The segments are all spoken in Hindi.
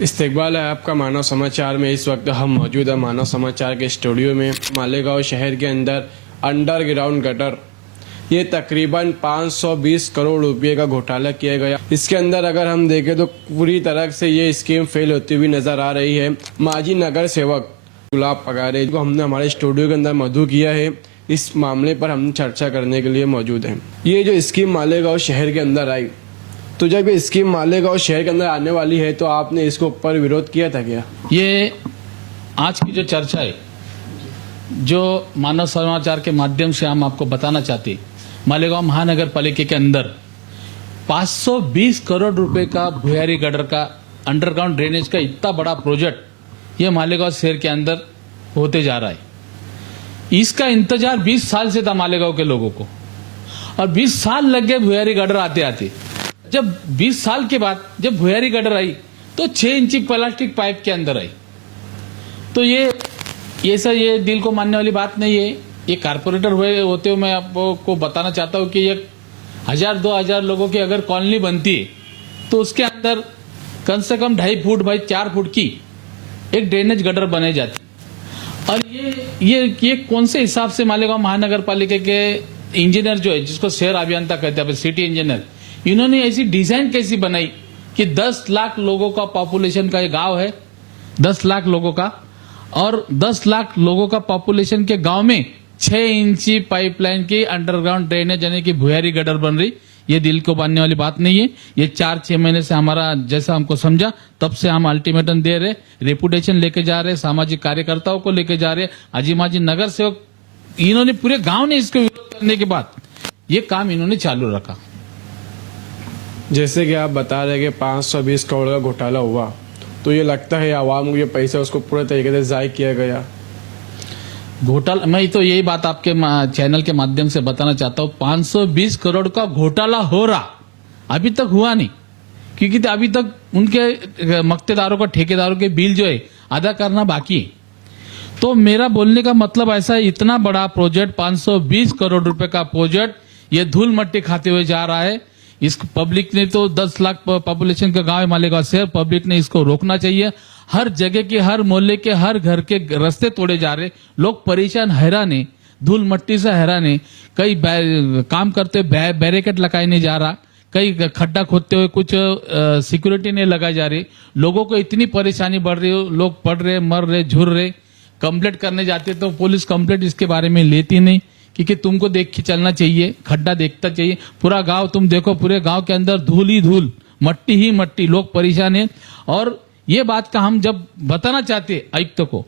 इस्तकबाल है आपका मानव समाचार में। इस वक्त हम मौजूद हैं मानव समाचार के स्टूडियो में। मालेगांव शहर के अंदर अंडरग्राउंड गटर, ये तकरीबन 520 करोड़ रुपए का घोटाला किया गया। इसके अंदर अगर हम देखें तो पूरी तरह से ये स्कीम फेल होती हुई नजर आ रही है। माजी नगर सेवक गुलाब पगारे को हमने हमारे स्टूडियो के अंदर मधु किया है। इस मामले पर हम चर्चा करने के लिए मौजूद हैं। ये जो स्कीम मालेगांव शहर के अंदर आई, तो जब ये स्कीम मालेगांव शहर के अंदर आने वाली है तो आपने इसको ऊपर विरोध किया था क्या? ये आज की जो चर्चा है, जो मानव समाचार के माध्यम से हम आपको बताना चाहते, मालेगांव महानगर पालिका के अंदर 520 करोड़ रुपए का भुयारी गटर का अंडरग्राउंड ड्रेनेज का इतना बड़ा प्रोजेक्ट ये मालेगांव शहर के अंदर होते जा रहा है। इसका इंतजार 20 साल से था मालेगांव के लोगों को, और 20 साल लग गए भुयारी गटर आते आते। जब 20 साल के बाद जब भुयारी गटर आई तो 6 इंची प्लास्टिक पाइप के अंदर आई। तो ये दिल को मानने वाली बात नहीं है। ये कारपोरेटर होते हुए मैं आपको बताना चाहता हूं कि 1000-2000 लोगों की अगर कॉलोनी बनती है तो उसके अंदर कम से कम 2.5 फुट बाई 4 फुट की एक ड्रेनेज गटर बनाई जाती। और ये कौन से हिसाब से मालेगांव महानगर पालिका के इंजीनियर जो है, जिसको शहर अभियंता कहते हैं, सिटी इंजीनियर, इन्होंने ऐसी डिजाइन कैसी बनाई कि 10 लाख लोगों का पॉपुलेशन का ये गांव है, 10 लाख लोगों का, और 10 लाख लोगों का पॉपुलेशन के गांव में 6 इंची पाइपलाइन की अंडरग्राउंड ड्रेनेज यानी कि भुयारी गटर बन रही। ये दिल को बांधने वाली बात नहीं है। ये 4-6 महीने से हमारा जैसा हमको समझा तब से हम अल्टीमेटम दे रहे, रेपुटेशन लेके जा रहे, सामाजिक कार्यकर्ताओं को लेके जा रहे, आजीमाजी नगर सेवक, इन्होंने पूरे गांव ने इसको विरोध करने के बाद ये काम इन्होंने चालू रखा। जैसे कि आप बता रहे कि 520 करोड़ का घोटाला हुआ, तो ये लगता है आवाम को ये पैसा उसको पूरे तरीके से जाय किया गया। घोटाला, मैं तो यही बात आपके चैनल के माध्यम से बताना चाहता हूँ। 520 करोड़ का घोटाला हो रहा, अभी तक हुआ नहीं, क्योंकि अभी तक उनके मक्तेदारों का, ठेकेदारों के बिल जो है अदा करना बाकी है। तो मेरा बोलने का मतलब ऐसा है, इतना बड़ा प्रोजेक्ट 520 करोड़ रुपए का प्रोजेक्ट ये धूल मट्टी खाते हुए जा रहा है। इस पब्लिक ने तो 10 लाख पॉपुलेशन का गांव है मालेगांव शहर, पब्लिक ने इसको रोकना चाहिए। हर जगह के, हर मोहल्ले के, हर घर के रास्ते तोड़े जा रहे, लोग परेशान, हैरान है, धूल मट्टी से हैरान है। कई काम करते बैरिकेड लगाए नहीं जा रहा, कई खड्डा खोदते हुए कुछ सिक्योरिटी नहीं लगाई जा रही। लोगों को इतनी परेशानी बढ़ रही है, लोग पड़ रहे, मर रहे, झुर रहे। कंप्लेंट करने जाते तो पुलिस कंप्लेंट इसके बारे में लेती नहीं, क्योंकि तुमको देख के चलना चाहिए, खड्डा देखता चाहिए। पूरा गांव तुम देखो, पूरे गांव के अंदर धूल ही धूल, मट्टी ही मट्टी, लोग परेशान हैं। और ये बात का हम जब बताना चाहते आयुक्त को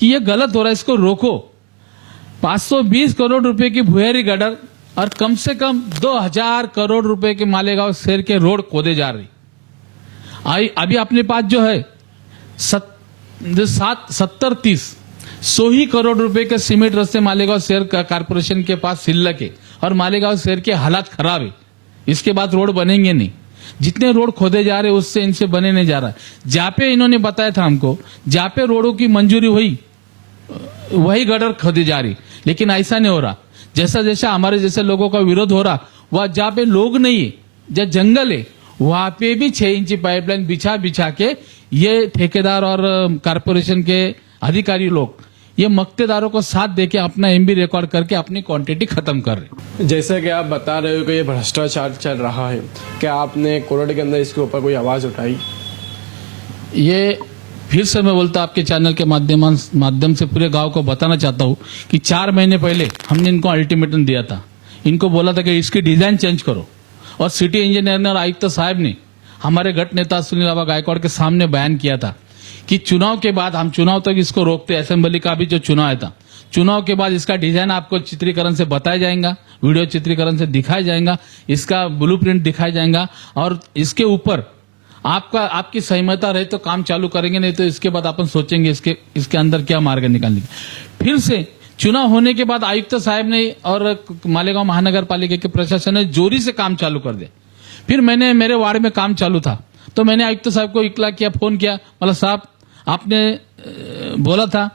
कि ये गलत हो रहा है, इसको रोको। 520 करोड़ रुपए की भुयारी गटर और कम से कम 2000 करोड़ रुपए के मालेगांव शहर के रोड खोदे जा रही। अभी अपने पास जो है 70-30 100 ही करोड़ रुपए के सीमेंट रस्ते मालेगांव शहर कारपोरेशन के पास सिल्लक है, और मालेगांव शहर के हालात खराब है। इसके बाद रोड बनेंगे नहीं। जितने रोड खोदे जा रहे उससे इनसे बने नहीं जा रहा। जहां पे इन्होंने बताया था हमको, जहां पे रोडों की मंजूरी हुई वही गटर खोदी जा रही, लेकिन ऐसा नहीं हो रहा। जैसा जैसा हमारे जैसे लोगों का विरोध हो रहा, वह जहां पे लोग नहीं है, जहां जंगल है, वहां पे भी 6 इंची पाइपलाइन बिछा के ये ठेकेदार और कारपोरेशन के अधिकारी लोग ये मक्तेदारों को साथ देके अपना एमबी रिकॉर्ड करके अपनी क्वांटिटी खत्म कर रहे। जैसे कि आप बता रहे हो कि ये भ्रष्टाचार चल रहा है, क्या आपने कोर्ट के अंदर इसके ऊपर कोई आवाज उठाई? ये फिर से मैं बोलता आपके चैनल के माध्यम से पूरे गांव को बताना चाहता हूं कि 4 महीने पहले हमने इनको अल्टीमेटम दिया था। इनको बोला था कि इसकी डिजाइन चेंज करो, और सिटी इंजीनियर ने और आयुक्त साहब ने हमारे गट नेता सुनील बाबा गायकवाड़ के सामने बयान किया था कि चुनाव के बाद हम चुनाव तक इसको रोकते। असेंबली का भी जो चुनाव था, चुनाव के बाद इसका डिजाइन आपको चित्रीकरण से बताया जाएगा, वीडियो चित्रीकरण से दिखाया जाएगा, इसका ब्लूप्रिंट दिखाया जाएगा, और इसके ऊपर आपकी सहमति रहे तो काम चालू करेंगे, नहीं तो इसके बाद अपन सोचेंगे इसके अंदर क्या मार्ग निकालने की। फिर से चुनाव होने के बाद आयुक्त साहब ने और मालेगांव महानगर पालिका के प्रशासन ने जोरी से काम चालू कर दिया। फिर मेरे वार्ड में काम चालू था, तो मैंने आयुक्त साहब को इकला किया, फोन किया, बोला साहब आपने बोला था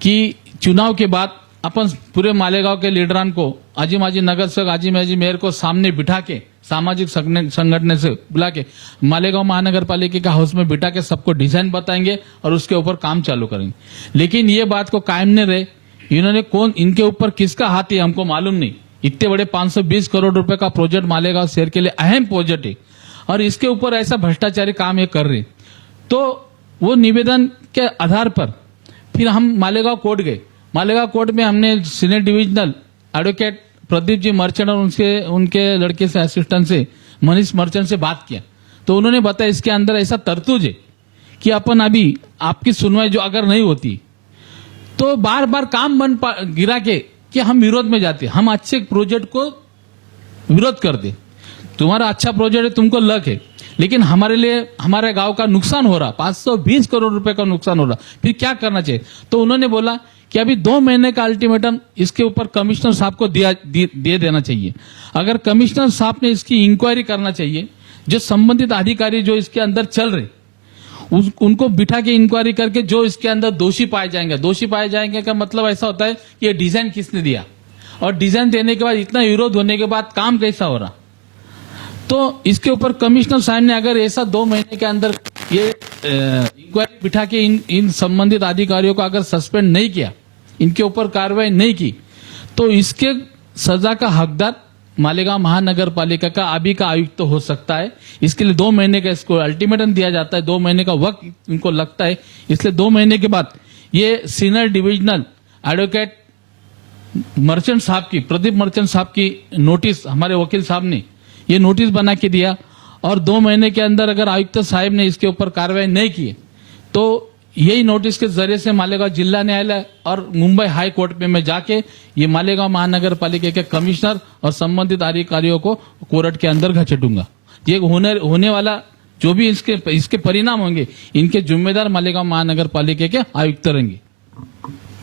कि चुनाव के बाद अपन पूरे मालेगांव के लीडरान को, आजी माजी नगर सेवक, आजी माजी मेयर को सामने बिठा के सामाजिक संगठन से बुला के मालेगांव महानगर पालिका के हाउस में बिठा के सबको डिजाइन बताएंगे और उसके ऊपर काम चालू करेंगे। लेकिन ये बात को कायम नहीं रहे, इन्होंने कौन इनके ऊपर किसका हाथ है हमको मालूम नहीं। इतने बड़े 520 करोड़ रुपए का प्रोजेक्ट मालेगांव शहर के लिए अहम प्रोजेक्ट है और इसके ऊपर ऐसा भ्रष्टाचारी काम ये कर रहे, तो वो निवेदन के आधार पर फिर हम मालेगांव कोर्ट गए। मालेगांव कोर्ट में हमने senior divisional advocate Pradeep ji merchant और उनके लड़के से असिस्टेंट से मनीष मर्चेंट से बात किया, तो उन्होंने बताया इसके अंदर ऐसा तरतूज है कि अपन अभी आपकी सुनवाई जो अगर नहीं होती तो बार बार काम गिरा के कि हम विरोध में जाते, हम अच्छे प्रोजेक्ट को विरोध कर दे। तुम्हारा अच्छा प्रोजेक्ट है, तुमको लक है, लेकिन हमारे लिए हमारे गांव का नुकसान हो रहा, 520 करोड़ रुपए का नुकसान हो रहा, फिर क्या करना चाहिए। तो उन्होंने बोला कि अभी 2 महीने का अल्टीमेटम इसके ऊपर कमिश्नर साहब को दे देना चाहिए। अगर कमिश्नर साहब ने इसकी इंक्वायरी करना चाहिए, जो संबंधित अधिकारी जो इसके अंदर चल रहे उनको बिठा के इंक्वायरी करके जो इसके अंदर दोषी पाए जाएंगे का मतलब ऐसा होता है कि ये डिजाइन किसने दिया और डिजाइन देने के बाद इतना विरोध होने के बाद काम कैसा हो रहा। तो इसके ऊपर कमिश्नर साहब ने अगर ऐसा 2 महीने के अंदर ये इंक्वायरी बिठा के इन संबंधित अधिकारियों को अगर सस्पेंड नहीं किया, इनके ऊपर कार्रवाई नहीं की, तो इसके सजा का हकदार मालेगांव महानगर पालिका का अभी का आयुक्त तो हो सकता है। इसके लिए 2 महीने का इसको अल्टीमेटम दिया जाता है, 2 महीने का वक्त इनको लगता है। इसलिए 2 महीने के बाद ये सीनियर डिविजनल एडवोकेट मर्चेंट साहब की, प्रदीप मर्चेंट साहब की नोटिस हमारे वकील साहब ने ये नोटिस बना के दिया और 2 महीने के अंदर अगर आयुक्त साहब ने इसके ऊपर कार्रवाई नहीं की तो यही नोटिस के जरिए से मालेगांव जिला न्यायालय और मुंबई हाई कोर्ट में मैं जाके ये मालेगांव महानगर पालिका के कमिश्नर और संबंधित अधिकारियों को कोर्ट के अंदर घसीटूंगा। ये होने वाला जो भी इसके परिणाम होंगे, इनके जिम्मेदार मालेगांव महानगर पालिका के आयुक्त रहेंगे।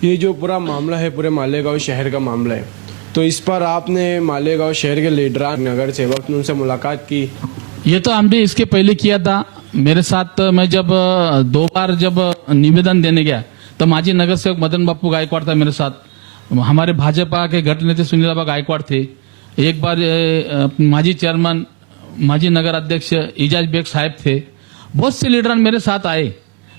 ये जो पूरा मामला है पूरे मालेगांव शहर का मामला है, तो इस पर आपने मालेगांव शहर के लीडर नगर सेवक उनसे मुलाकात की? ये तो हमने इसके पहले किया था। मेरे साथ मैं जब 2 बार जब निवेदन देने गया तो माजी नगर सेवक मदन बापू गायकवाड़ था मेरे साथ, हमारे भाजपा के गठ नेता सुनील बाबा गायकवाड़ थे, एक बार माजी चेयरमैन माजी नगर अध्यक्ष इजाज बेग साहब थे, बहुत से लीडर मेरे साथ आए,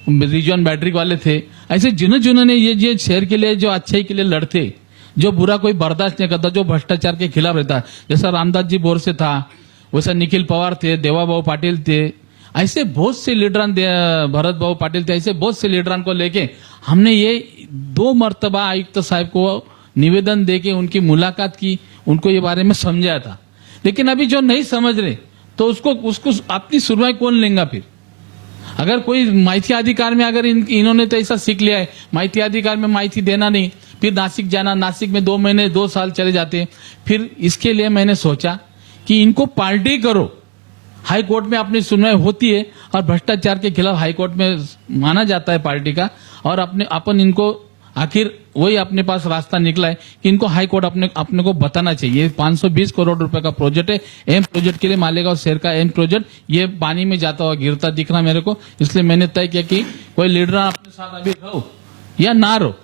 रिजवान बैटरी वाले थे। ऐसे जिन्होंने ये शहर के लिए जो अच्छाई के लिए लड़ते, जो बुरा कोई बर्दाश्त नहीं करता, जो भ्रष्टाचार के खिलाफ रहता, जैसा रामदास जी बोरसे था, वैसा निखिल पवार थे, देवाबाबू पाटिल थे, ऐसे बहुत से लीडर, भरत बाबू पाटिल थे, ऐसे बहुत से लीडर को लेके हमने ये 2 मर्तबा आयुक्त साहब को निवेदन देके उनकी मुलाकात की, उनको ये बारे में समझाया था। लेकिन अभी जो नहीं समझ रहे तो उसको अपनी सुनवाई कौन लेगा। फिर अगर कोई माहिती अधिकार में अगर इन्होंने तो ऐसा सीख लिया है, माहिती अधिकार में माहिती देना नहीं, फिर नासिक जाना, नासिक में 2 महीने 2 साल चले जाते। फिर इसके लिए मैंने सोचा कि इनको पार्टी करो, हाई कोर्ट में अपनी सुनवाई होती है और भ्रष्टाचार के खिलाफ हाई कोर्ट में माना जाता है पार्टी का, और अपन इनको आखिर वही अपने पास रास्ता निकला है कि इनको हाई कोर्ट अपने को बताना चाहिए। 520 करोड़ रुपए का प्रोजेक्ट है, एम प्रोजेक्ट के लिए मालेगांव शहर का एम प्रोजेक्ट, ये पानी में जाता हुआ गिरता दिख रहा मेरे को। इसलिए मैंने तय किया कि कोई लीडर अपने साथ अभी रहो या ना रहो,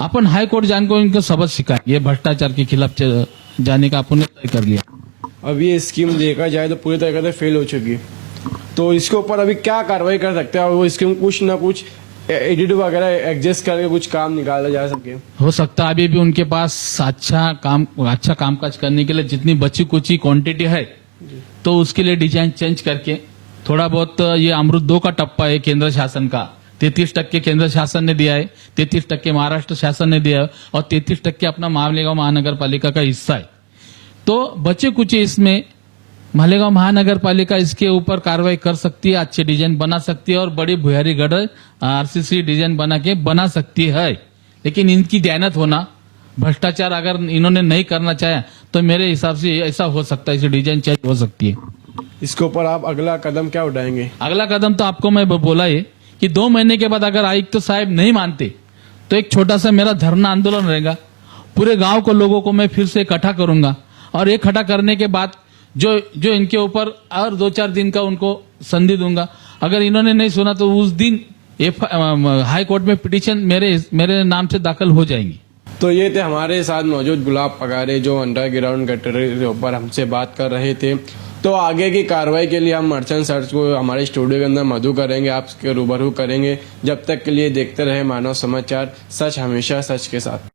अपन हाई कोर्ट जान को इनको सबक सिखाए, ये भ्रष्टाचार के खिलाफ जाने का अपन ने तय कर लिया। अब ये स्कीम देखा जाए तो पूरी तरीके से फेल हो चुकी है, तो इसके ऊपर अभी क्या कार्रवाई कर सकते हैं और वो स्कीम कुछ ना कुछ एडिट वगैरह एडजस्ट करके कुछ काम निकाला जा सके? हो सकता है अभी भी उनके पास अच्छा कामकाज करने के लिए जितनी बची कुची क्वांटिटी है, तो उसके लिए डिजाइन चेंज करके थोड़ा बहुत, ये अमृत 2 का टप्पा है केंद्र शासन का, 33% केंद्र शासन ने दिया है, 33% महाराष्ट्र शासन ने दिया है और 33% अपना मालेगांव महानगर पालिका का हिस्सा है। तो बचे कुछ इसमें मालेगांव महानगर पालिका इसके ऊपर कार्रवाई कर सकती है, अच्छे डिजाइन बना सकती है और बड़ी भुयारी गढ़ आरसीसी डिजाइन बना सकती है। लेकिन इनकी ध्यानत होना, भ्रष्टाचार अगर इन्होंने नहीं करना चाहा तो मेरे हिसाब से ऐसा हो सकता है, इसे डिजाइन चेंज हो सकती है। इसके ऊपर आप अगला कदम क्या उठाएंगे? अगला कदम तो आपको मैं बोला है कि 2 महीने के बाद अगर आयुक्त साहब नहीं मानते तो एक छोटा सा मेरा धरना आंदोलन रहेगा। पूरे गांव को लोगों को मैं फिर से इकट्ठा करूंगा और इकट्ठा करने के बाद जो इनके ऊपर और 2-4 दिन का उनको संधि दूंगा। अगर इन्होंने नहीं सुना तो उस दिन हाई कोर्ट में पिटीशन मेरे नाम से दाखिल हो जाएंगी। तो ये थे हमारे साथ मौजूद गुलाब पगारे जो अंडरग्राउंड गटर के ऊपर हमसे बात कर रहे थे। तो आगे की कार्रवाई के लिए हम मर्चेंट सर्च को हमारे स्टूडियो के अंदर मधु करेंगे, आपके रूबरू करेंगे। जब तक के लिए देखते रहे मानव समाचार, सच हमेशा सच के साथ।